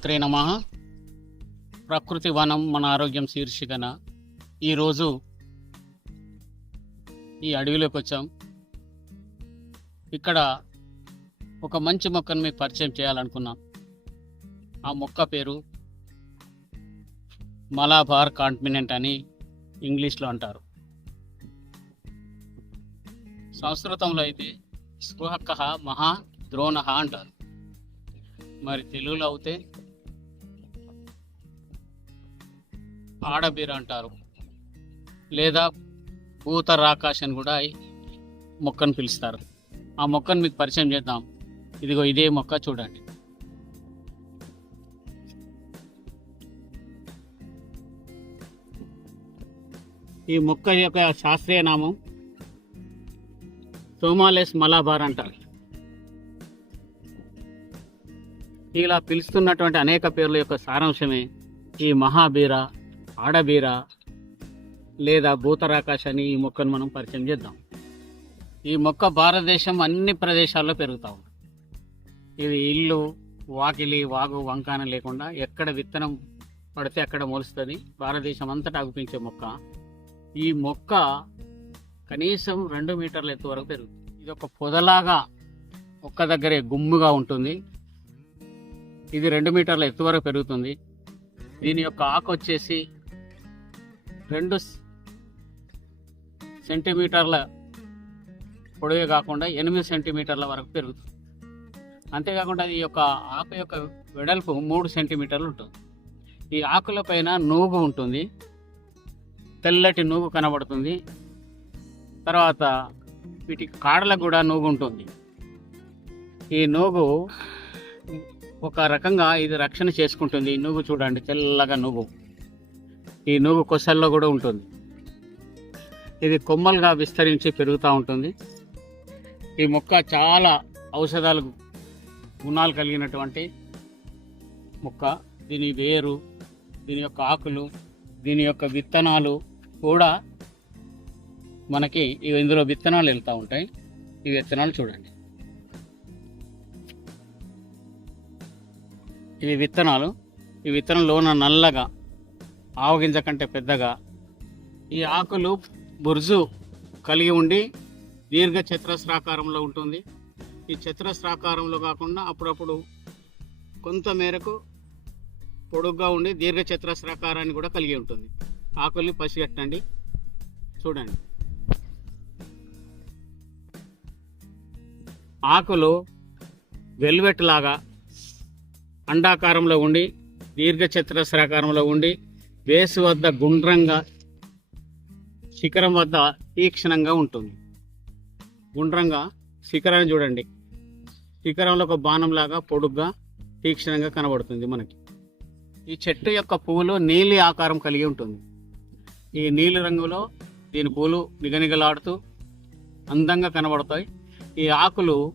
శ్రీమాత్రే నమ. ప్రకృతి వనం మన ఆరోగ్యం శీర్షికన. ఈరోజు ఈ అడవిలోకి వచ్చాం. ఇక్కడ ఒక మంచి మొక్కను మీకు పరిచయం చేయాలనుకున్నాం. ఆ మొక్క పేరు మలాబార్ కాంటినెంట్ అని ఇంగ్లీష్లో అంటారు. సంస్కృతంలో అయితే స్పృహక మహా ద్రోణ అంటారు. మరి తెలుగులో అయితే ఆడబీర అంటారు. లేదా భూతరాకాశ్ అని కూడా మొక్కను పిలుస్తారు. ఆ మొక్కను మీకు పరిచయం చేద్దాం. ఇదిగో ఇదే మొక్క చూడండి. ఈ మొక్క యొక్క శాస్త్రీయ నామం సోమాలెస్ మలాబార్ అంటారు. ఇలా పిలుస్తున్నటువంటి అనేక పేర్ల యొక్క సారాంశమే ఈ మహాబీర ఆడబీర లేదా భూతరాకాశ అని ఈ మొక్కను మనం పరిచయం చేద్దాం. ఈ మొక్క భారతదేశం అన్ని ప్రదేశాల్లో పెరుగుతా ఉంది. ఇది ఇల్లు వాకిలి వాగు వంకాన లేకుండా ఎక్కడ విత్తనం పడితే అక్కడ మొలుస్తుంది. భారతదేశం అంతటా అగుపించే మొక్క. ఈ మొక్క కనీసం రెండు మీటర్ల ఎత్తు వరకు పెరుగుతుంది. ఇది ఒక పొదలాగా ఒక్క దగ్గరే గుమ్ముగా ఉంటుంది. ఇది రెండు మీటర్ల ఎత్తు వరకు పెరుగుతుంది. దీని యొక్క ఆకు వచ్చేసి రెండు సెంటీమీటర్ల పొడవే కాకుండా ఎనిమిది సెంటీమీటర్ల వరకు పెరుగుతుంది. అంతేకాకుండా ఈ యొక్క ఆకు యొక్క వెడల్పు మూడు సెంటీమీటర్లు ఉంటుంది. ఈ ఆకుల పైన నూగు ఉంటుంది. తెల్లటి నూగు కనబడుతుంది. తర్వాత వీటి కాడలకు కూడా నూగు ఉంటుంది. ఈ నూగు ఒక రకంగా ఇది రక్షణ చేసుకుంటుంది. ఈ నూగు చూడండి తెల్లగా నూగు. ఈ నూగు కొసల్లో కూడా ఉంటుంది. ఇది కొమ్మలుగా విస్తరించి పెరుగుతూ ఉంటుంది. ఈ మొక్క చాలా ఔషధాలు గుణాలు కలిగినటువంటి మొక్క. దీని వేరు దీని యొక్క ఆకులు దీని యొక్క విత్తనాలు కూడా మనకి ఇవి ఇందులో విత్తనాలు వెళ్తూ ఉంటాయి. ఈ విత్తనాలు చూడండి. ఇవి విత్తనాలు. ఈ విత్తనం లోన నల్లగా ఆవగింజ కంటే పెద్దగా ఈ ఆకులు బుర్జు కలిగి ఉండి దీర్ఘ చతురస్రాకారంలో ఉంటుంది. ఈ చతురస్రాకారంలో కాకుండా అప్పుడప్పుడు కొంత మేరకు పొడుగ్గా ఉండి దీర్ఘ చతురస్రాకారాన్ని కూడా కలిగి ఉంటుంది. ఆకుల్ని పసిగట్టండి. చూడండి. ఆకులు వెల్వెట్ లాగా అండాకారంలో ఉండి దీర్ఘ చతురస్రాకారంలో ఉండి వేసు వద్ద గుండ్రంగా శిఖరం వద్ద తీక్షణంగా ఉంటుంది. గుండ్రంగా శిఖరాన్ని చూడండి. శిఖరంలో ఒక బాణంలాగా పొడుగ్గా తీక్షణంగా కనబడుతుంది మనకి. ఈ చెట్టు యొక్క పువ్వులు నీలి ఆకారం కలిగి ఉంటుంది. ఈ నీలి రంగులో దీని పూలు నిగనిగలాడుతూ అందంగా కనబడతాయి. ఈ ఆకులు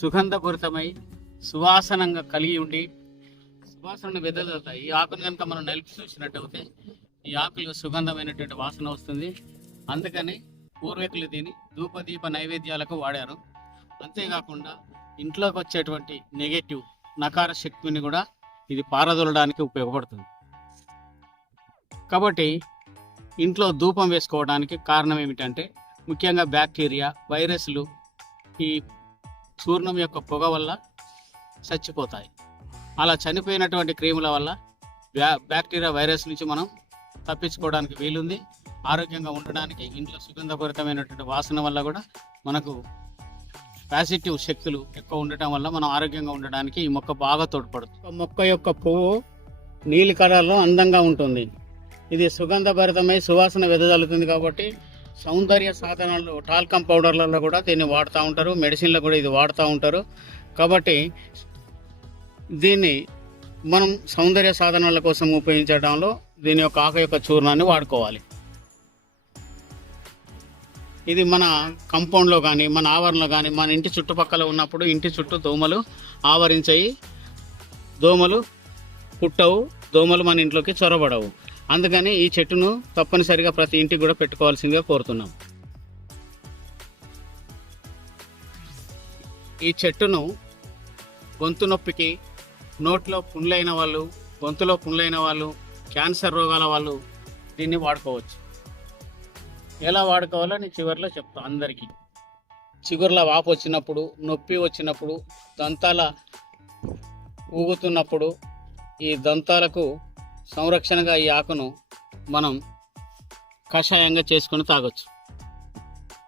సుగంధపూరితమై సువాసనంగా కలిగి ఉండి సువాసన వెదజల్లుతాయి ఈ ఆకును కనుక మనం నలిపి చూసినట్టయితే ఈ ఆకులు సుగంధమైనటువంటి వాసన వస్తుంది. అందుకని పూర్వీకులు దీని ధూపదీప నైవేద్యాలకు వాడారు. అంతేకాకుండా ఇంట్లోకి వచ్చేటువంటి నెగటివ్ నకార శక్తిని కూడా ఇది పారదొలడానికి ఉపయోగపడుతుంది. కాబట్టి ఇంట్లో ధూపం వేసుకోవడానికి కారణం ఏమిటంటే ముఖ్యంగా బ్యాక్టీరియా వైరస్లు ఈ చూర్ణం యొక్క పొగ వల్ల చచ్చిపోతాయి. అలా చనిపోయినటువంటి క్రీముల వల్ల బ్యా బ్యాక్టీరియా వైరస్ నుంచి మనం తప్పించుకోవడానికి వీలుంది. ఆరోగ్యంగా ఉండడానికి ఇంట్లో సుగంధభరితమైనటువంటి వాసన వల్ల కూడా మనకు పాజిటివ్ శక్తులు ఎక్కువ ఉండటం వల్ల మనం ఆరోగ్యంగా ఉండడానికి ఈ మొక్క బాగా తోడ్పడుతుంది. మొక్క యొక్క పువ్వు నీలి కలర్లో అందంగా ఉంటుంది. ఇది సుగంధభరితమై సువాసన వెదజల్లుతుంది కాబట్టి సౌందర్య సాధనాలు టాల్కమ్ పౌడర్లలో కూడా దీన్ని వాడుతూ ఉంటారు. మెడిసిన్లో కూడా ఇది వాడుతూ ఉంటారు. కాబట్టి దీన్ని మనం సౌందర్య సాధనాల కోసం ఉపయోగించడంలో దీని యొక్క ఆక యొక్క చూర్ణాన్ని వాడుకోవాలి. ఇది మన కంపౌండ్లో కానీ మన ఆవరణలో కానీ మన ఇంటి చుట్టుపక్కల ఉన్నప్పుడు ఇంటి చుట్టూ దోమలు ఆవరించాయి. దోమలు పుట్టవు దోమలు మన ఇంట్లోకి చొరబడవు. అందుకని ఈ చెట్టును తప్పనిసరిగా ప్రతి ఇంటికి కూడా పెట్టుకోవాల్సిందిగా కోరుతున్నాం. ఈ చెట్టును గొంతు నొప్పికి నోట్లో పుండ్లైన వాళ్ళు గొంతులో పుండ్లైన వాళ్ళు క్యాన్సర్ రోగాల వాళ్ళు దీన్ని వాడుకోవచ్చు. ఎలా వాడుకోవాలో నేను చివరిలో చెప్తాను అందరికీ. చిగుర్ల వాపు వచ్చినప్పుడు నొప్పి వచ్చినప్పుడు దంతాల ఊగుతున్నప్పుడు ఈ దంతాలకు సంరక్షణగా ఈ ఆకును మనం కషాయంగా చేసుకొని తాగొచ్చు.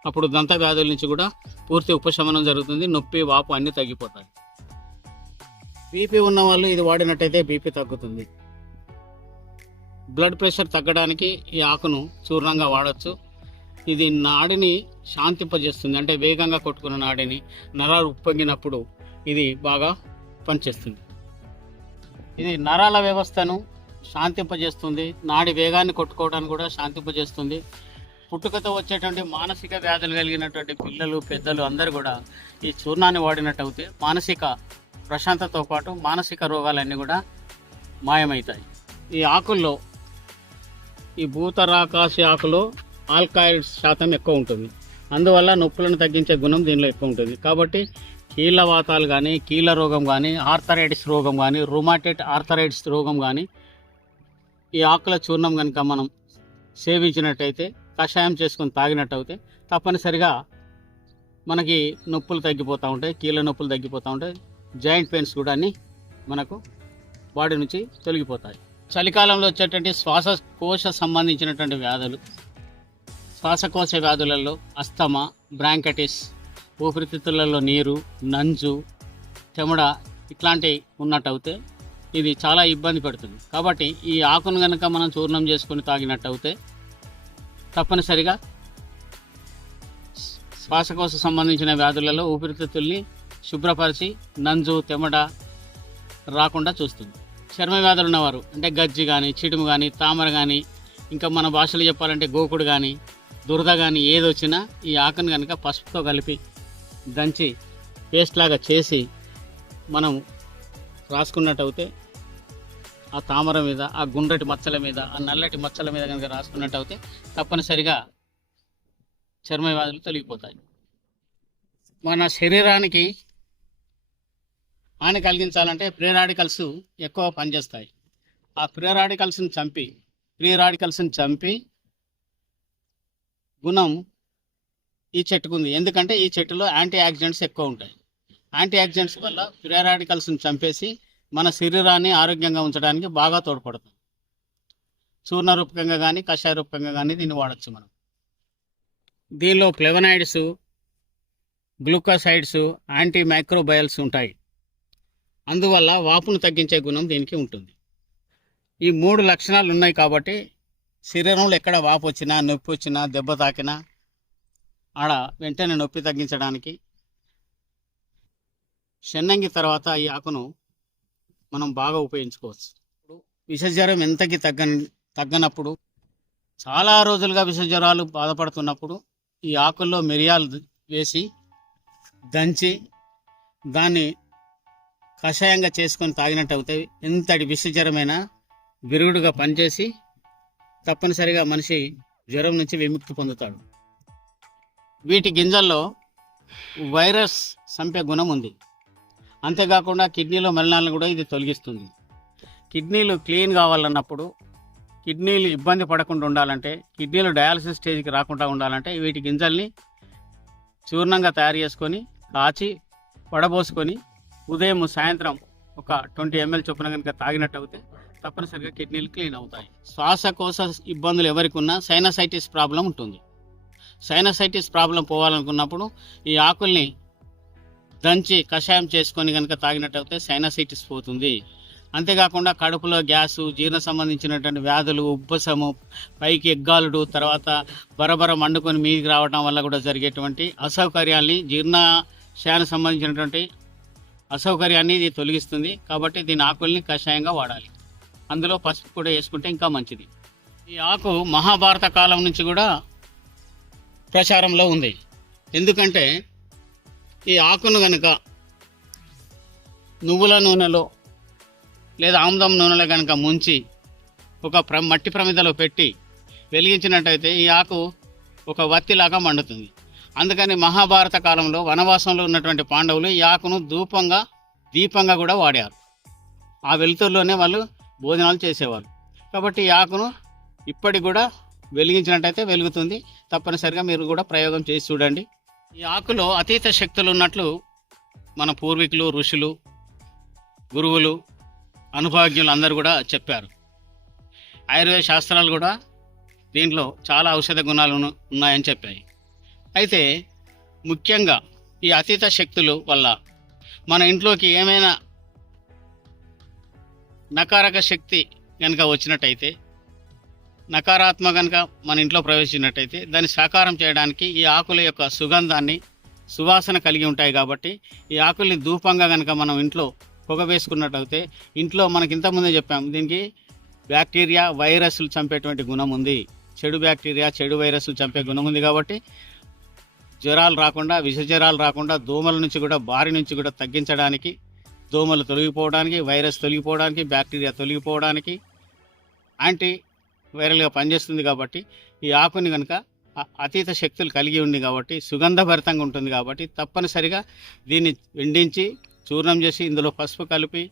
అప్పుడు దంత వ్యాధుల నుంచి కూడా పూర్తి ఉపశమనం జరుగుతుంది. నొప్పి వాపు అన్నీ తగ్గిపోతాయి. బీపీ ఉన్న వాళ్ళు ఇది వాడినట్టయితే బీపీ తగ్గుతుంది. బ్లడ్ ప్రెషర్ తగ్గడానికి ఈ ఆకును చూర్ణంగా వాడచ్చు. ఇది నాడిని శాంతింపజేస్తుంది. అంటే వేగంగా కొట్టుకున్న నాడిని నరాలు ఉప్పొంగినప్పుడు ఇది బాగా పనిచేస్తుంది. ఇది నరాల వ్యవస్థను శాంతింపజేస్తుంది. నాడి వేగాన్ని కొట్టుకోవడానికి కూడా శాంతింపజేస్తుంది. పుట్టుకతో వచ్చేటువంటి మానసిక వ్యాధులు కలిగినటువంటి పిల్లలు పెద్దలు అందరూ కూడా ఈ చూర్ణాన్ని వాడినట్టయితే మానసిక ప్రశాంతతో పాటు మానసిక రోగాలన్నీ కూడా మాయమవుతాయి. ఈ ఆకుల్లో ఈ భూతరాకాశి ఆకులో ఆల్కాయిడ్స్ శాతం ఎక్కువ ఉంటుంది. అందువల్ల నొప్పులను తగ్గించే గుణం దీనిలో ఎక్కువ ఉంటుంది. కాబట్టి కీళ్ళ వాతాలు కానీ కీళ్ళ రోగం కానీ ఆర్థరైటిస్ రోగం కానీ రుమాటెడ్ ఆర్థరైటిస్ రోగం కానీ ఈ ఆకుల చూర్ణం కనుక మనం సేవించినట్టయితే కషాయం చేసుకొని తాగినట్టయితే తప్పనిసరిగా మనకి నొప్పులు తగ్గిపోతూ ఉంటాయి కీళ్ళ నొప్పులు తగ్గిపోతూ ఉంటాయి. జాయింట్ పెయిన్స్ కూడా అన్నీ మనకు బాడీ నుంచి తొలగిపోతాయి. చలికాలంలో వచ్చేటువంటి శ్వాసకోశ సంబంధించినటువంటి వ్యాధులు శ్వాసకోశ వ్యాధులలో అస్తమా బ్రాంకటిస్ ఊపిరితిత్తులలో నీరు నంజు చెమడ ఇట్లాంటివి ఉన్నట్టయితే ఇది చాలా ఇబ్బంది పెడుతుంది. కాబట్టి ఈ ఆకును కనుక మనం చూర్ణం చేసుకొని తాగినట్టయితే తప్పనిసరిగా శ్వాసకోశ సంబంధించిన వ్యాధులలో ఊపిరితిత్తుల్ని శుభ్రపరిచి నంజు తెమట రాకుండా చూస్తుంది. చర్మ వ్యాధులు ఉన్నవారు అంటే గజ్జి కానీ చిడుము కానీ తామర కానీ ఇంకా మన భాషలో చెప్పాలంటే గోకుడు కానీ దురద కానీ ఏది వచ్చినా ఈ ఆకును కనుక పసుపుతో కలిపి దంచి పేస్ట్ లాగా చేసి మనం రాసుకున్నట్టయితే ఆ తామర మీద ఆ గుండ్రటి మచ్చల మీద ఆ నల్లటి మచ్చల మీద కనుక రాసుకున్నట్టయితే తప్పనిసరిగా చర్మ వ్యాధులు తొలగిపోతాయి. మన శరీరానికి హాని కలిగించాలంటే ఫ్రీ రాడికల్స్ ఎక్కువ పనిచేస్తాయి. ఆ ఫ్రీ రాడికల్స్ని చంపి ఫ్రీ రాడికల్స్ని చంపి గుణం ఈ చెట్టుకుంది ఎందుకంటే ఈ చెట్టులో యాంటీ ఆక్సిడెంట్స్ ఎక్కువ ఉంటాయి. యాంటీ ఆక్సిడెంట్స్ వల్ల ఫ్రీ రాడికల్స్ని చంపేసి మన శరీరాన్ని ఆరోగ్యంగా ఉంచడానికి బాగా తోడ్పడుతుంది చూర్ణ రూపకంగా కానీ కషాయ రూపకంగా కానీ దీన్ని వాడచ్చు మనం. దీనిలో ఫ్లెవనాయిడ్స్ గ్లూకోసైడ్స్ యాంటీ మైక్రోబయల్స్ ఉంటాయి. అందువల్ల వాపును తగ్గించే గుణం దీనికి ఉంటుంది. ఈ మూడు లక్షణాలు ఉన్నాయి కాబట్టి శరీరంలో ఎక్కడ వాపు వచ్చినా నొప్పి వచ్చినా దెబ్బ తాకినా ఆడ వెంటనే నొప్పి తగ్గించడానికి షన్నంగి తర్వాత ఈ ఆకును మనం బాగా ఉపయోగించుకోవచ్చు. ఇప్పుడు విషజ్వరం ఎంతకి తగ్గ తగ్గనప్పుడు చాలా రోజులుగా విషజ్వరాలు బాధపడుతున్నప్పుడు ఈ ఆకుల్లో మిరియాలు వేసి దంచి దాన్ని కషాయంగా చేసుకొని తాగినట్టు అవుతాయి. ఎంతటి విషజ్వరమైన విరుగుడుగా పనిచేసి తప్పనిసరిగా మనిషి జ్వరం నుంచి విముక్తి పొందుతాడు. వీటి గింజల్లో వైరస్ చంపే గుణం ఉంది. అంతేకాకుండా కిడ్నీలో మలినాలను కూడా ఇది తొలగిస్తుంది. కిడ్నీలు క్లీన్ కావాలన్నప్పుడు కిడ్నీలు ఇబ్బంది పడకుండా ఉండాలంటే కిడ్నీలు డయాలసిస్ స్టేజ్కి రాకుండా ఉండాలంటే వీటి గింజల్ని చూర్ణంగా తయారు చేసుకొని కాచి వడబోసుకొని ఉదయం సాయంత్రం ఒక ట్వంటీ ఎంఎల్ చొప్పున కనుక తాగినట్టు అయితే తప్పనిసరిగా కిడ్నీలు క్లీన్ అవుతాయి. శ్వాసకోశ ఇబ్బందులు ఎవరికి ఉన్నా సైనసైటిస్ ప్రాబ్లం ఉంటుంది. సైనసైటిస్ ప్రాబ్లం పోవాలనుకున్నప్పుడు ఈ ఆకుల్ని దంచి కషాయం చేసుకొని కనుక తాగినట్టయితే సైనసైటిస్ పోతుంది. అంతేకాకుండా కడుపులో గ్యాసు జీర్ణ సంబంధించినటువంటి వ్యాధులు ఉబ్బసము పైకి ఎగ్గాలుడు తర్వాత బరబర మండుకొని మీదికి రావడం వల్ల కూడా జరిగేటువంటి అసౌకర్యాల్ని జీర్ణశయానికి సంబంధించినటువంటి అసౌకర్యాన్ని ఇది తొలగిస్తుంది కాబట్టి దీని ఆకుల్ని కషాయంగా వాడాలి. అందులో పసుపు కూడా వేసుకుంటే ఇంకా మంచిది. ఈ ఆకు మహాభారత కాలం నుంచి కూడా ప్రచారంలో ఉంది. ఎందుకంటే ఈ ఆకును కనుక నువ్వుల నూనెలో లేదా ఆముదం నూనెలో కనుక ముంచి ఒక ప్ర మట్టి ప్రమిదలో పెట్టి వెలిగించినట్టయితే ఈ ఆకు ఒక వత్తిలాగా మండుతుంది. అందుకని మహాభారత కాలంలో వనవాసంలో ఉన్నటువంటి పాండవులు ఈ ఆకును ధూపంగా దీపంగా కూడా వాడారు. ఆ వెలుతురులోనే వాళ్ళు భోజనాలు చేసేవారు. కాబట్టి ఈ ఆకును ఇప్పటికి కూడా వెలిగించినట్టయితే వెలుగుతుంది. తప్పనిసరిగా మీరు కూడా ప్రయోగం చేసి చూడండి. ఈ ఆకులో అతీత శక్తులు ఉన్నట్లు మన పూర్వీకులు ఋషులు గురువులు అనుభవజ్ఞులు అందరూ కూడా చెప్పారు. ఆయుర్వేద శాస్త్రాలు కూడా దీంట్లో చాలా ఔషధ గుణాలు ఉన్నాయని చెప్పాయి. అయితే ముఖ్యంగా ఈ అతీత శక్తులు వల్ల మన ఇంట్లోకి ఏమైనా నకారక శక్తి కనుక వచ్చినట్టయితే నకారాత్మక కనుక మన ఇంట్లో ప్రవేశించినట్టయితే దాన్ని సాకారం చేయడానికి ఈ ఆకుల యొక్క సుగంధాన్ని సువాసన కలిగి ఉంటాయి కాబట్టి ఈ ఆకుల్ని ధూపంగా కనుక మనం ఇంట్లో పొగ వేసుకున్నట్టయితే ఇంట్లో మనకి ఇంతకుముందే చెప్పాం దీనికి బ్యాక్టీరియా వైరస్లు చంపేటువంటి గుణం ఉంది. చెడు బ్యాక్టీరియా చెడు వైరస్లు చంపే గుణం ఉంది కాబట్టి జ్వరాలు రాకుండా విష జ్వరాలు రాకుండా దోమల నుంచి కూడా బారి నుంచి కూడా తగ్గించడానికి దోమలు తొలగిపోవడానికి వైరస్ తొలగిపోవడానికి బ్యాక్టీరియా తొలగిపోవడానికి యాంటీ వైరల్గా పనిచేస్తుంది కాబట్టి ఈ ఆకుని కనుక అతీత శక్తులు కలిగి ఉంది కాబట్టి సుగంధభరితంగా ఉంటుంది కాబట్టి తప్పనిసరిగా దీన్ని ఎండించి చూర్ణం చేసి ఇందులో పసుపు కలిపి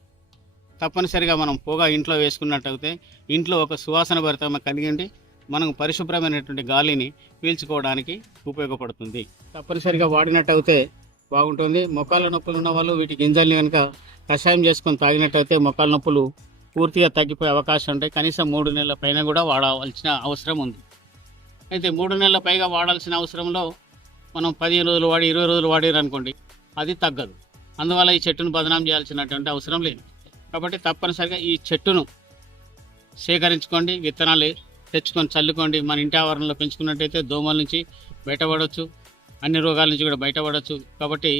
తప్పనిసరిగా మనం పొగ ఇంట్లో వేసుకున్నట్టయితే ఇంట్లో ఒక సువాసన భరితం కలిగి ఉండి మనం పరిశుభ్రమైనటువంటి గాలిని పీల్చుకోవడానికి ఉపయోగపడుతుంది. తప్పనిసరిగా వాడినట్టయితే బాగుంటుంది. మొక్కల నొప్పులు ఉన్న వాళ్ళు వీటి గింజల్ని కనుక కషాయం చేసుకొని తాగినట్టయితే మొక్కల నొప్పులు పూర్తిగా తగ్గిపోయే అవకాశం ఉంటాయి. కనీసం మూడు నెలల పైన కూడా వాడవలసిన అవసరం ఉంది. అయితే మూడు నెలల పైగా వాడాల్సిన అవసరంలో మనం పదిహేను రోజులు వాడి ఇరవై రోజులు వాడారు అనుకోండి అది తగ్గదు. అందువల్ల ఈ చెట్టును బదనాం చేయాల్సినటువంటి అవసరం లేదు. కాబట్టి తప్పనిసరిగా ఈ చెట్టును సేకరించుకోండి విత్తనాలు తెచ్చుకొని చల్లుకోండి. మన ఇంటి ఆవరణలో పెంచుకున్నట్టయితే దోమల నుంచి బయటపడవచ్చు అన్ని రోగాల నుంచి కూడా బయటపడవచ్చు కాబట్టి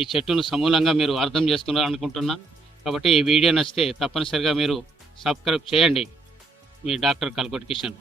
ఈ చెట్టును సమూలంగా మీరు అర్థం చేసుకున్నారనుకుంటున్నా కాబట్టి ఈ వీడియో నచ్చితే తప్పనిసరిగా మీరు సబ్స్క్రైబ్ చేయండి. మీ డాక్టర్ కల్కొట్ కిషన్.